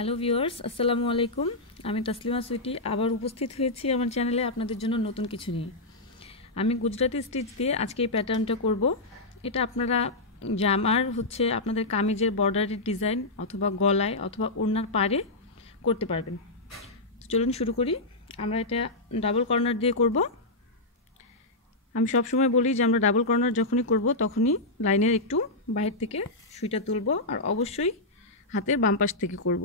Hello viewers, আসসালামু আলাইকুম। আমি তাসলিমা সুইটি আবার উপস্থিত হয়েছি আমার চ্যানেলে আপনাদের জন্য নতুন কিছু নিয়ে। আমি গুজরাটি স্টিচ দিয়ে আজকে এই প্যাটার্নটা করব। এটা আপনারা জামার আপনাদের কামিজের বর্ডারের ডিজাইন অথবা গলায় অথবা ওড়নার পাড়ে করতে পারবেন। তো চলুন শুরু করি। আমরা এটা ডাবল কর্নার দিয়ে করব। আমি সবসময় বলি যে আমরা ডাবল কর্নার যখনই করব তখনই লাইনের একটু বাইরে থেকে সুইটা তুলব, আর অবশ্যই হাতের বাম পাশ থেকে করব।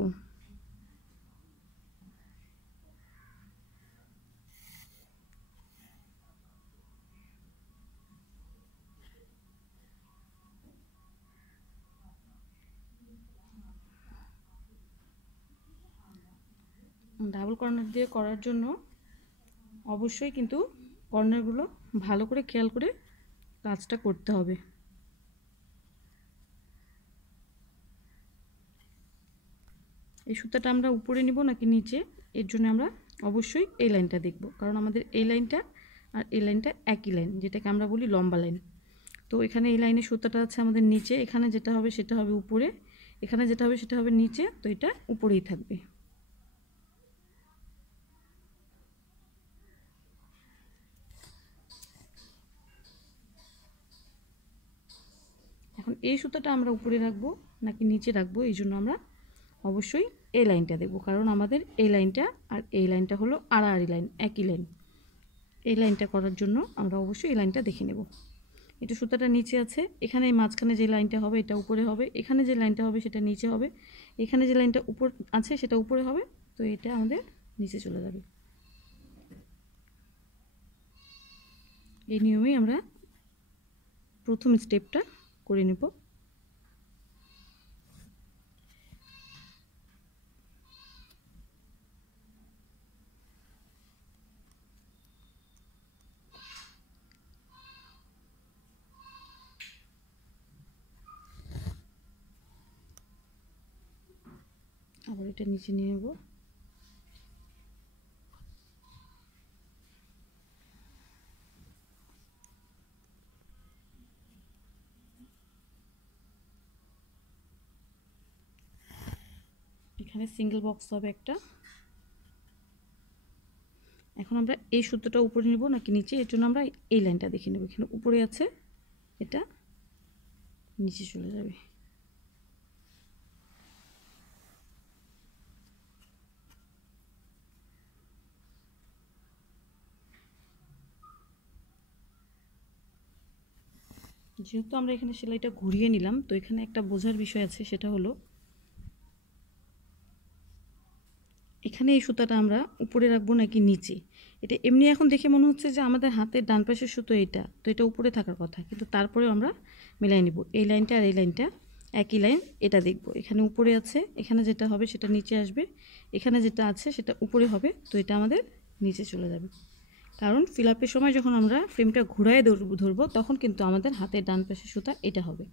ডাবল কর্নার দিয়ে করার জন্য অবশ্যই কিন্তু কর্নারগুলো ভালো করে খেয়াল করে কাজটা করতে হবে। এই সুতাটা আমরা উপরে নিব নাকি নিচে, এর জন্য আমরা অবশ্যই এই লাইনটা দেখব, কারণ আমাদের এই লাইনটা আর এই লাইনটা একই লাইন, যেটাকে আমরা বলি লম্বা লাইন। তো এখানে এই লাইনে সুতাটা আছে আমাদের নিচে, এখানে যেটা হবে সেটা হবে উপরে, এখানে যেটা হবে সেটা হবে নিচে, তো এটা উপরেই থাকবে। এখন এই সুতাটা আমরা উপরে রাখবো নাকি নিচে রাখবো, এই জন্য আমরা অবশ্যই এই লাইনটা দেখব, কারণ আমাদের এই লাইনটা আর এই লাইনটা হলো আড়াআড়ি লাইন, একই লাইন। এই লাইনটা করার জন্য আমরা অবশ্যই এই লাইনটা দেখে নেব। এটা সুতাটা নিচে আছে, এখানে এই মাঝখানে যে লাইনটা হবে এটা উপরে হবে, এখানে যে লাইনটা হবে সেটা নিচে হবে, এখানে যে লাইনটা উপর আছে সেটা উপরে হবে, তো এটা আমাদের নিচে চলে যাবে। এই নিয়মেই আমরা প্রথম স্টেপটা করে নেব। আবার এটা নিচে নিয়ে নেব। এখানে সিঙ্গেল বক্স হবে একটা। এখন আমরা এই সুতোটা উপরে নেব নাকি নিচে, এর জন্য আমরা এই লাইনটা দেখে নেব। এখানে উপরে আছে, এটা নিচে চলে যাবে। যেহেতু আমরা এখানে সেলাইটা ঘুরিয়ে নিলাম, তো এখানে একটা বোঝার বিষয় আছে, সেটা হলো এখানে এই সুতাটা আমরা উপরে রাখবো নাকি নিচে। এটা এমনি এখন দেখে মনে হচ্ছে যে আমাদের হাতের ডান পাশের সুতো এটা, তো এটা উপরে থাকার কথা, কিন্তু তারপরেও আমরা মিলাই নিব। এই লাইনটা আর এই লাইনটা একই লাইন, এটা দেখব। এখানে উপরে আছে, এখানে যেটা হবে সেটা নিচে আসবে, এখানে যেটা আছে সেটা উপরে হবে, তো এটা আমাদের নিচে চলে যাবে। কারণ ফিল আপের সময় যখন আমরা ফ্রেমটা ঘুরায় ধরবো তখন কিন্তু আমাদের হাতের ডান পাশের সুতা এটা হবে।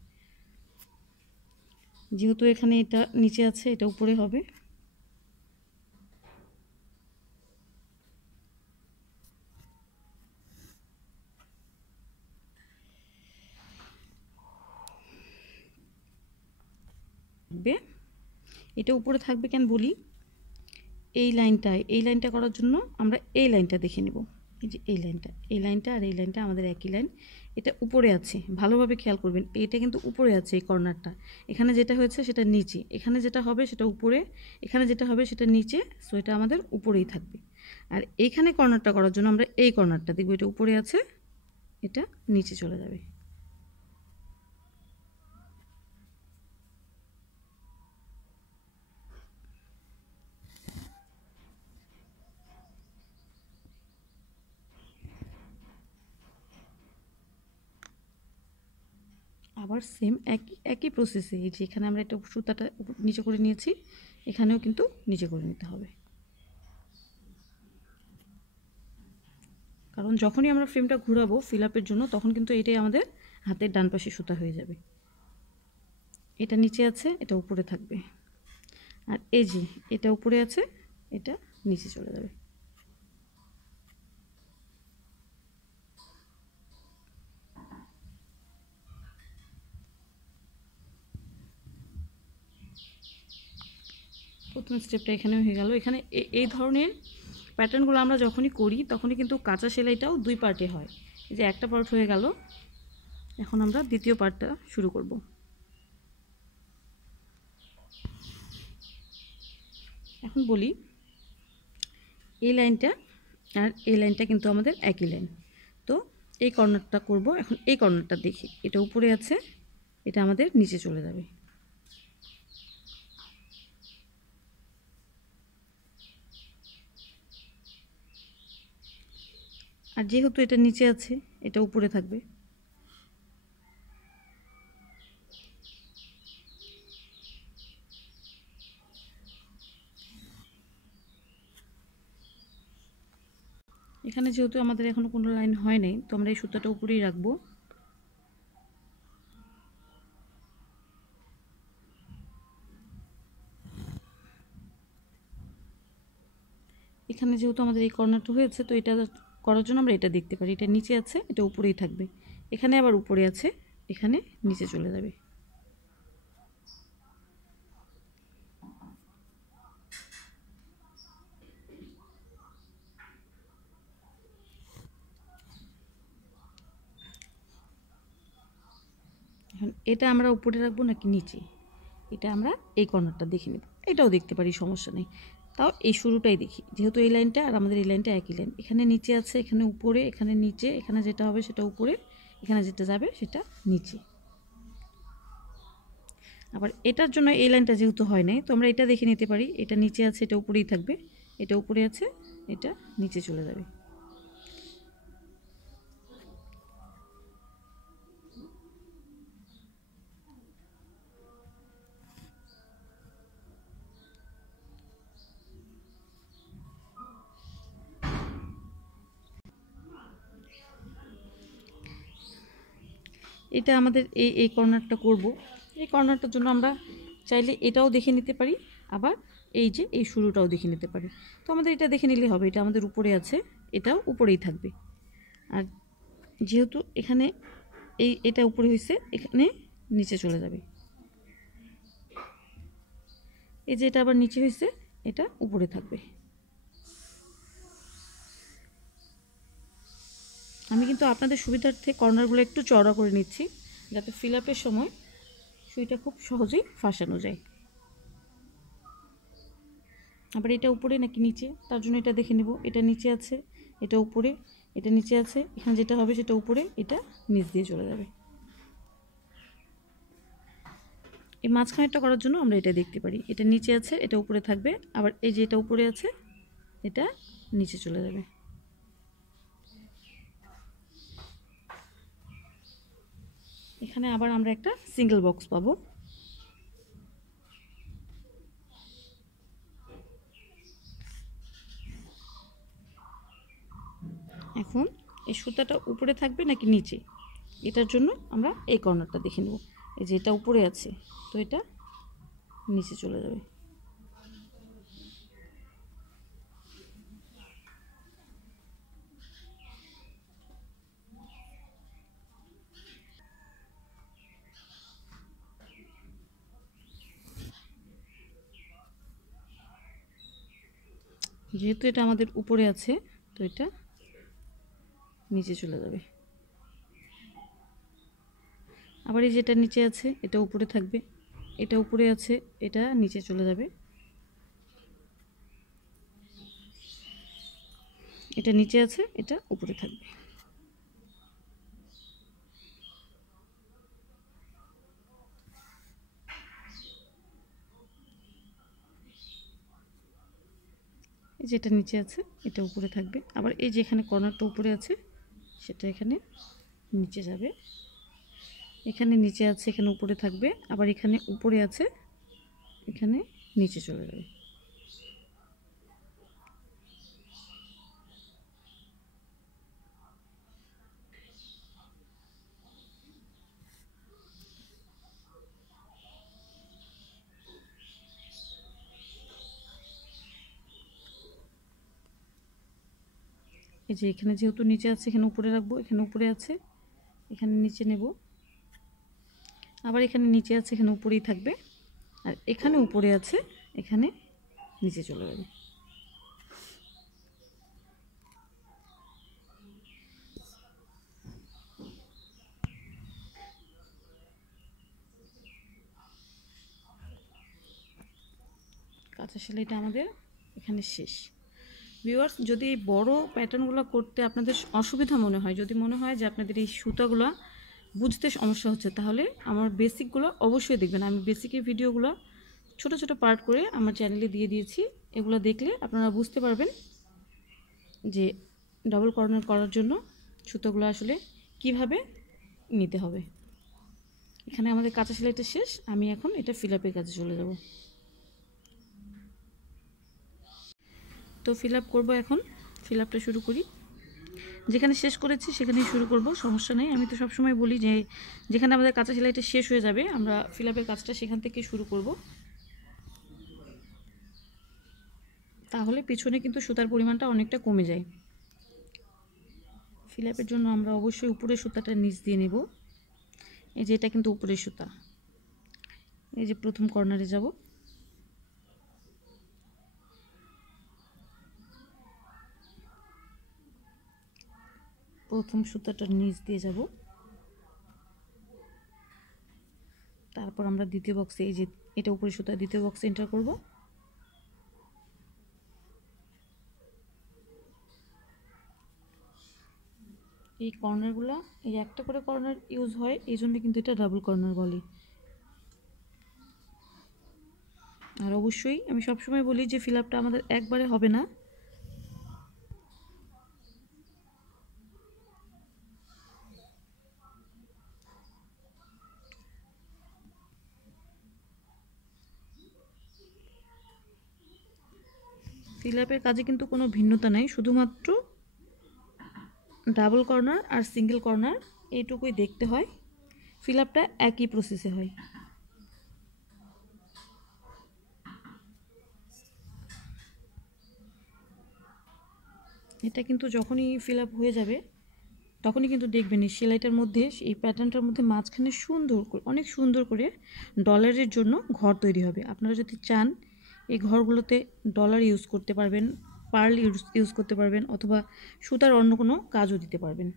যেহেতু এখানে এটা নিচে আছে, এটা উপরে হবে। এটা উপরে থাকবে কেন বলি, এই লাইনটা করার জন্য আমরা এই লাইনটা দেখে নেব। এই যে এই লাইনটা আর এই লাইনটা আমাদের একই লাইন, এটা উপরে আছে, ভালোভাবে খেয়াল করবেন। এটা কিন্তু উপরে আছে, এই কর্নারটা। এখানে যেটা হয়েছে সেটা নিচে, এখানে যেটা হবে সেটা উপরে, এখানে যেটা হবে সেটা নিচে, সো এটা আমাদের উপরেই থাকবে। আর এইখানে কর্নারটা করার জন্য আমরা এই কর্নারটা দেখব, এটা উপরে আছে, এটা নিচে চলে যাবে। আবার সেম একই প্রসেসে, এই যে এখানে আমরা এটা সুতাটা নিচে করে নিয়েছি, এখানেও কিন্তু নিচে করে নিতে হবে। কারণ যখনই আমরা ফ্রেমটা ঘোরাবো ফিল আপের জন্য, তখন কিন্তু এটাই আমাদের হাতের ডান পাশে সুতা হয়ে যাবে। এটা নিচে আছে, এটা উপরে থাকবে। আর এই যে এটা উপরে আছে, এটা নিচে চলে যাবে। প্রথম স্টেপটা এখানে হয়ে গেল। এখানে এই ধরনের প্যাটার্নগুলো আমরা যখনই করি তখনই কিন্তু কাঁচা সেলাইটাও 2 পার্টে হয়। এই যে একটা পার্ট হয়ে গেল, এখন আমরা দ্বিতীয় পার্টটা শুরু করব। এখন বলি, এই লাইনটা আর এই লাইনটা কিন্তু আমাদের একই লাইন। তো এই কর্নারটা করব। এখন এই কর্নারটা দেখি, এটা উপরে আছে, এটা আমাদের নিচে চলে যাবে। আর যেহেতু এটা নিচে আছে, এটা উপরে থাকবে। এখানে যেহেতু আমাদের এখনো কোনো লাইন হয় নাই, তো আমরা এই সুতাটা উপরেই রাখবো। এখানে যেহেতু আমাদের এই কর্নারটা হয়েছে, তো এটা করার জন্য আমরা এটা দেখতে পারি, এটা নিচে আছে, এটা উপরেই থাকবে। এখানে আবার উপরে আছে, এখানে নিচে চলে যাবে। এখন এটা আমরা উপরে রাখবো নাকি নিচে, এটা আমরা এই কর্নারটা দেখে নেব। এটাও দেখতে পারি, সমস্যা নেই। তাও এই শুরুটাই দেখি, যেহেতু এই লাইনটা আর আমাদের এই লাইনটা একই লাইন। এখানে নিচে আছে, এখানে উপরে, এখানে নিচে, এখানে যেটা হবে সেটা উপরে, এখানে যেটা যাবে সেটা নিচে। আবার এটার জন্য এই লাইনটা যেহেতু হয় নাই, তো আমরা এটা দেখে নিতে পারি, এটা নিচে আছে, এটা উপরেই থাকবে, এটা উপরে আছে, এটা নিচে চলে যাবে। এটা আমাদের এই কর্নারটা করব। এই কর্নারটার জন্য আমরা চাইলে এটাও দেখে নিতে পারি, আবার এই যে এই শুরুটাও দেখে নিতে পারি। তো আমাদের এটা দেখে নিলে হবে, এটা আমাদের উপরে আছে, এটাও উপরেই থাকবে। আর যেহেতু এখানে এটা উপরে হয়েছে, এখানে নিচে চলে যাবে। এই যে এটা আবার নিচে হয়েছে, এটা উপরে থাকবে। আমি কিন্তু আপনাদের সুবিধার্থে কর্নারগুলো একটু চওড়া করে নিচ্ছি, যাতে ফিল আপের সময় সুইটা খুব সহজেই ফাঁসানো যায়। আবার এটা উপরে নাকি নিচে, তার জন্য এটা দেখে নেব। এটা নিচে আছে, এটা উপরে, এটা নিচে আছে, এখানে যেটা হবে সেটা উপরে, এটা নিচ দিয়ে চলে যাবে। এই মাঝখানেরটা করার জন্য আমরা এটা দেখতে পারি, এটা নিচে আছে, এটা উপরে থাকবে, আবার এই যে এটা উপরে আছে, এটা নিচে চলে যাবে। এখানে আবার আমরা একটা সিঙ্গেল বক্স পাবো। এখন এই সুতাটা উপরে থাকবে নাকি নিচে, এটার জন্য আমরা এই কর্নারটা দেখে নেব। এই যে এটা উপরে আছে, তো এটা নিচে চলে যাবে। যেহেতু এটা আমাদের উপরে আছে, তো এটা নিচে চলে যাবে। আবার এই যেটা নিচে আছে, এটা উপরে থাকবে, এটা উপরে আছে, এটা নিচে চলে যাবে। এটা নিচে আছে, এটা উপরে থাকবে। এই যেটা নিচে আছে, এটা উপরে থাকবে। আবার এই যে এখানে কর্নারটা উপরে আছে, সেটা এখানে নিচে যাবে। এখানে নিচে আছে, এখানে উপরে থাকবে। আবার এখানে উপরে আছে, এখানে নিচে চলে যাবে। এই যে এখানে যেহেতু নিচে আছে, এখানে উপরে রাখবো, এখানে উপরে আছে, এখানে নিচে নেব। আবার এখানে নিচে আছে, এখানে উপরেই থাকবে। আর এখানে উপরে আছে, এখানে নিচে চলে যাবে। কাঁচা সেলাইটা আমাদের এখানে শেষ। ভিউয়ার্স, যদি এই বড় প্যাটার্নগুলো করতে আপনাদের অসুবিধা মনে হয়, যদি মনে হয় যে আপনাদের এই সুতাগুলো বুঝতে সমস্যা হচ্ছে, তাহলে আমার বেসিকগুলো অবশ্যই দেখবেন। আমি বেসিকের ভিডিওগুলো ছোট ছোট পার্ট করে আমার চ্যানেলে দিয়ে দিয়েছি। এগুলো দেখলে আপনারা বুঝতে পারবেন যে ডাবল কর্নার করার জন্য সুতোগুলো আসলে কিভাবে নিতে হবে। এখানে আমাদের কাঁচা সেলাইটা শেষ। আমি এখন এটা ফিল আপের কাজে চলে যাব। তো ফিল আপ করবো। এখন ফিল আপটা শুরু করি। যেখানে শেষ করেছি সেখানেই শুরু করব, সমস্যা নেই। আমি তো সবসময় বলি যে যেখানে আমাদের কাঁচা সেলাইটা শেষ হয়ে যাবে আমরা ফিল আপের কাজটা সেখান থেকে শুরু করব, তাহলে পিছনে কিন্তু সুতার পরিমাণটা অনেকটা কমে যায়। ফিল আপের জন্য আমরা অবশ্যই উপরের সুতাটা নিচ দিয়ে নেব। এই যে এটা কিন্তু উপরের সুতা। এই যে প্রথম কর্নারে যাব, প্রথম সুতাটার নিচ দিয়ে যাব, তারপর আমরা দ্বিতীয় বক্সে, এই যে এটা উপরের সুতা, দ্বিতীয় বক্সে এন্টার করব। এই কর্নারগুলো, এই একটা করে কর্নার ইউজ হয়, এই জন্য কিন্তু এটা ডাবল কর্নার বলে। আর অবশ্যই আমি সবসময় বলি যে ফিল আপটা আমাদের একবারে হবে না, ফিল আপের কাজে কিন্তু কোনো ভিন্নতা নাই, শুধুমাত্র ডাবল কর্নার আর সিঙ্গেল কর্নার এইটুকুই দেখতে হয়। ফিল আপটা একই প্রসেসে হয়। এটা কিন্তু যখনই ফিল আপ হয়ে যাবে তখনই কিন্তু দেখবেন এই সেলাইটার মধ্যে, এই প্যাটার্নটার মধ্যে মাঝখানে সুন্দর করে, অনেক সুন্দর করে ডলারের জন্য ঘর তৈরি হবে। আপনারা যদি চান এই ঘরগুলোতে ডলার ইউজ করতে পারবেন, পার্ল ইউজ করতে পারবেন, অথবা সুতার অন্য কোনো কাজও দিতে পারবেন।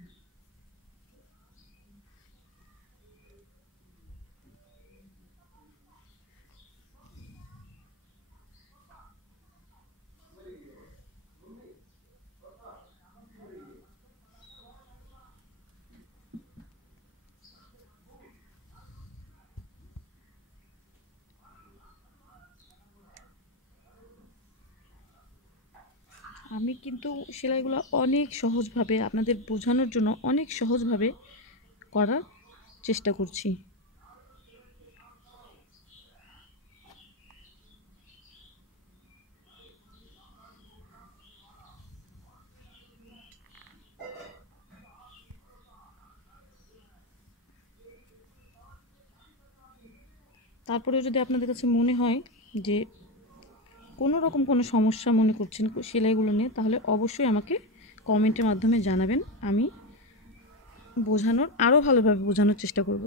আমি কিন্তু সেলাইগুলো অনেক সহজভাবে আপনাদের বোঝানোর জন্য অনেক সহজভাবে করার চেষ্টা করছি। তারপরেও যদি আপনাদের কাছে মনে হয় যে কোনো রকম কোনো সমস্যা মনে করছেন সেলাইগুলো নিয়ে, তাহলে অবশ্যই আমাকে কমেন্টের মাধ্যমে জানাবেন। আমি আরও ভালোভাবে বোঝানোর চেষ্টা করব।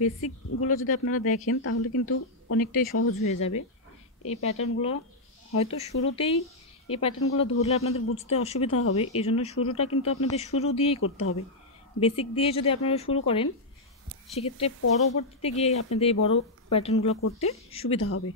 বেসিকগুলো যদি আপনারা দেখেন তাহলে কিন্তু অনেকটাই সহজ হয়ে যাবে। এই প্যাটার্নগুলো হয়তো শুরুতেই, এই প্যাটার্নগুলো ধরলে আপনাদের বুঝতে অসুবিধা হবে, এই জন্য শুরুটা কিন্তু আপনাদের শুরু দিয়েই করতে হবে। বেসিক দিয়ে যদি আপনারা শুরু করেন সেক্ষেত্রে পরবর্তীতে গিয়ে আপনাদের এই বড় প্যাটার্নগুলো করতে সুবিধা হবে।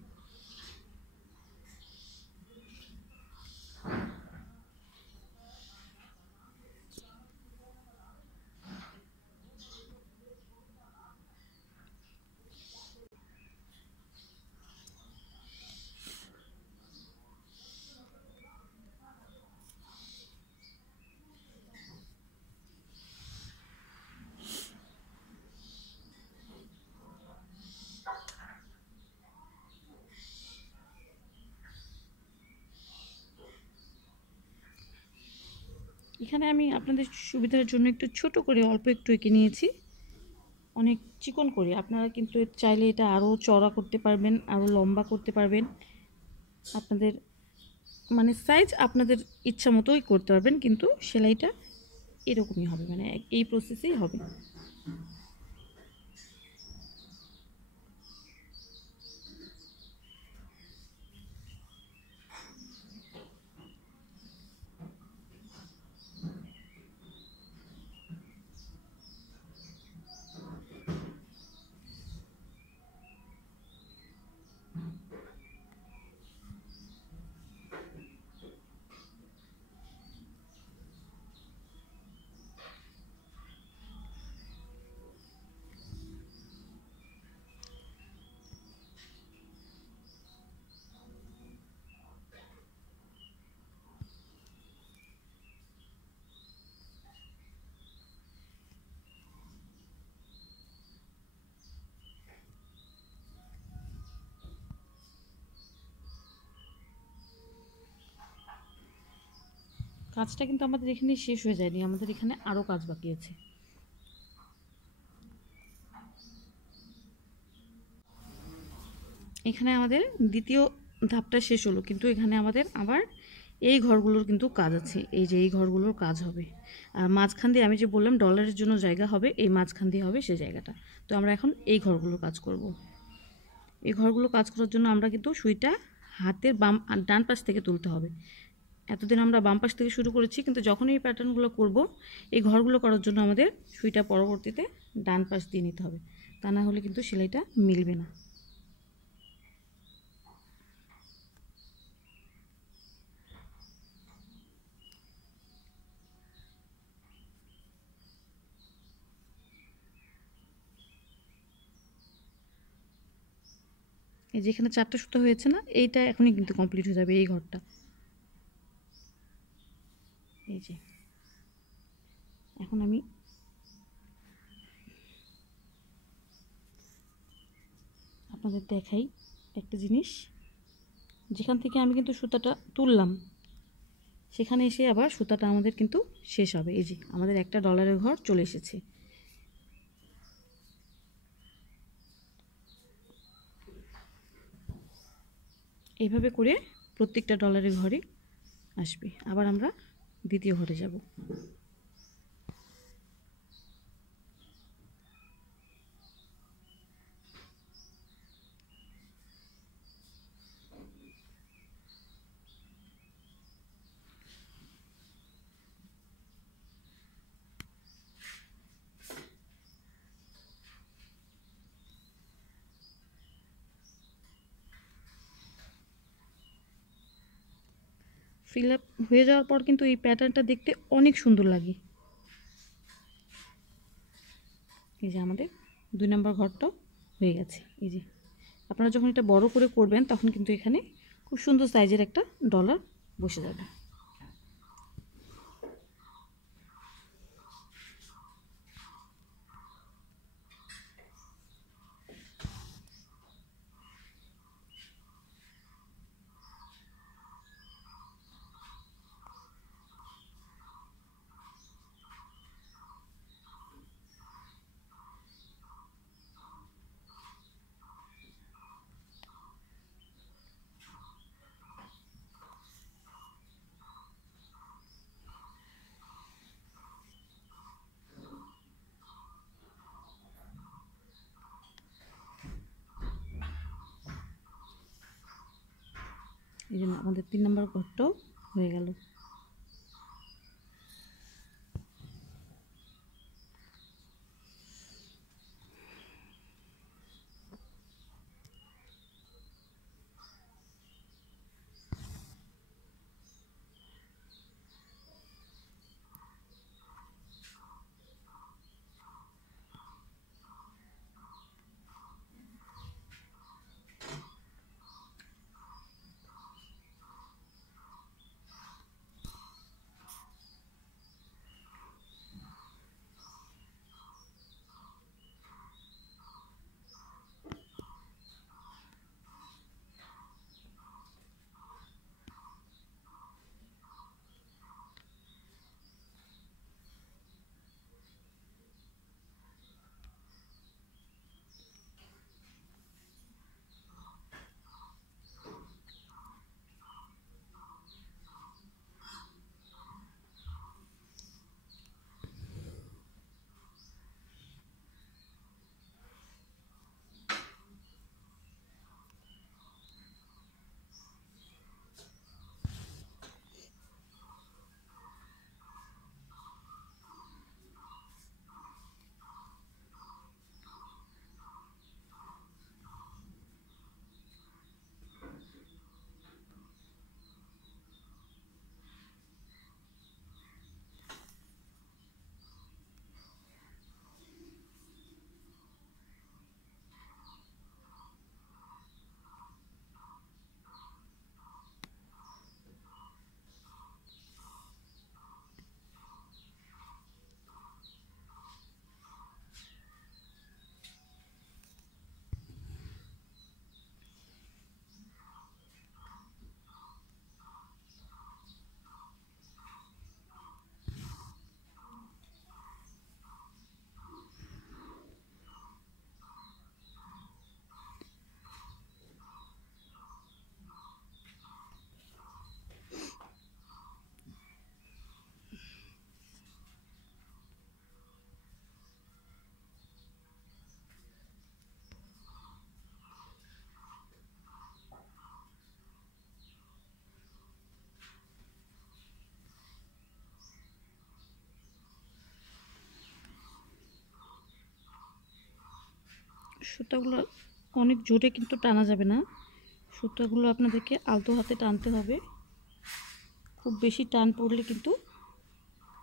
এখানে আমি আপনাদের সুবিধার জন্য একটু ছোট করে অল্প একটু এঁকে নিয়েছি, অনেক চিকন করে। আপনারা কিন্তু চাইলে এটা আরও চড়া করতে পারবেন, আরও লম্বা করতে পারবেন। আপনাদের মানে সাইজ আপনাদের ইচ্ছা মতোই করতে পারবেন, কিন্তু সেলাইটা এরকমই হবে, মানে এই প্রসেসেই হবে। কাজটা কিন্তু আমাদের এখানে শেষ হয়ে যায়নি, আমাদের এখানে আরও কাজ বাকি আছে। এখানে আমাদের দ্বিতীয় ধাপটা শেষ হলো, কিন্তু এখানে আমাদের আবার এই ঘরগুলোর কিন্তু কাজ আছে। এই যে এই ঘরগুলোর কাজ হবে, আর মাঝখান দিয়ে আমি যে বললাম ডলারের জন্য জায়গা হবে, এই মাঝখান দিয়ে হবে সেই জায়গাটা। তো আমরা এখন এই ঘরগুলোর কাজ করব। এই ঘরগুলো কাজ করার জন্য আমরা কিন্তু সুইটা হাতের বাম আর ডান পাশ থেকে তুলতে হবে। এতদিন আমরা বাম পাশ থেকে শুরু করেছি, কিন্তু যখন এই প্যাটার্নগুলো করব, এই ঘরগুলো করার জন্য আমাদের সুইটা পরবর্তীতে ডান পাশ দিয়ে নিতে হবে, তা না হলে কিন্তু সেলাইটা মিলবে না। এই যে এখানে 4টা সুতো হয়েছে না, এইটা এখনই কিন্তু কমপ্লিট হয়ে যাবে এই ঘরটা। এই যে এখন আমি আপনাদের দেখাই একটা জিনিস। যেখান থেকে আমি কিন্তু সুতাটা তুললাম, সেখানে এসে আবার সুতাটা আমাদের কিন্তু শেষ হবে। এই যে আমাদের একটা ডলারের ঘর চলে এসেছে। এইভাবে করে প্রত্যেকটা ডলারের ঘরে আসবে। আবার আমরা দ্বিতীয় ঘরে যাব। ফিল আপ হয়ে যাওয়ার পর কিন্তু এই প্যাটার্নটা দেখতে অনেক সুন্দর লাগে। এই যে আমাদের 2 নম্বর ঘরটাও হয়ে গেছে। এই যে আপনারা যখন এটা বড় করে করবেন, তখন কিন্তু এখানে খুব সুন্দর সাইজের একটা ডলার বসে যাবে। এই জন্য আমাদের 3 নম্বর ঘরটাও হয়ে গেল। সুতাগুলো অনেক জোরে কিন্তু টানা যাবে না, সুতাগুলো আপনাদেরকে আলতো হাতে টানতে হবে। খুব বেশি টান পড়লে কিন্তু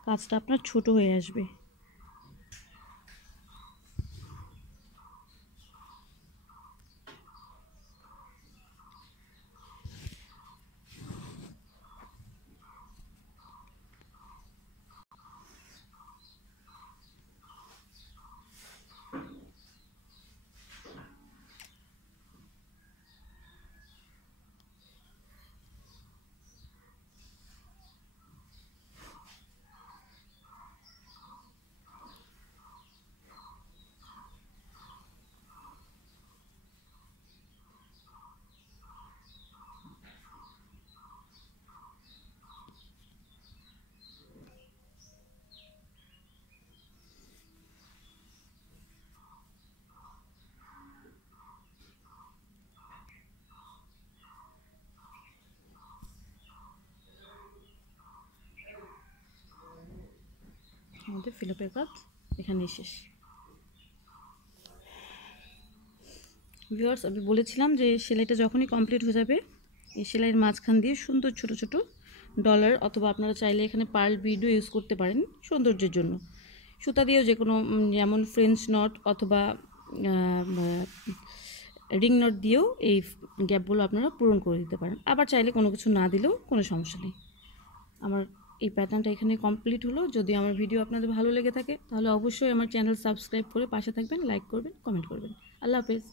কাজটা আপনার ছোট হয়ে আসবে। আমাদের ফিলআপের কাজ এখানেই শেষ। ভিউয়ার্স, আমি বলেছিলাম যে সেলাইটা যখনই কমপ্লিট হয়ে যাবে এই সেলাইয়ের মাঝখান দিয়ে সুন্দর ছোট ছোট ডলার অথবা আপনারা চাইলে এখানে পার্ল বিডও ইউজ করতে পারেন সৌন্দর্যের জন্য। সুতা দিয়েও যে কোনো, যেমন ফ্রেঞ্চ নট অথবা রিং নট দিয়েও এই গ্যাপগুলো আপনারা পূরণ করে দিতে পারেন। আবার চাইলে কোনো কিছু না দিলেও কোনো সমস্যা নেই। আমার এই প্যাটার্নটা এখানে কমপ্লিট হলো। যদি আমার ভিডিও আপনাদের ভালো লেগে থাকে তাহলে অবশ্যই আমার চ্যানেল সাবস্ক্রাইব করে পাশে থাকবেন, লাইক করবেন, কমেন্ট করবেন। আল্লাহ হাফেজ।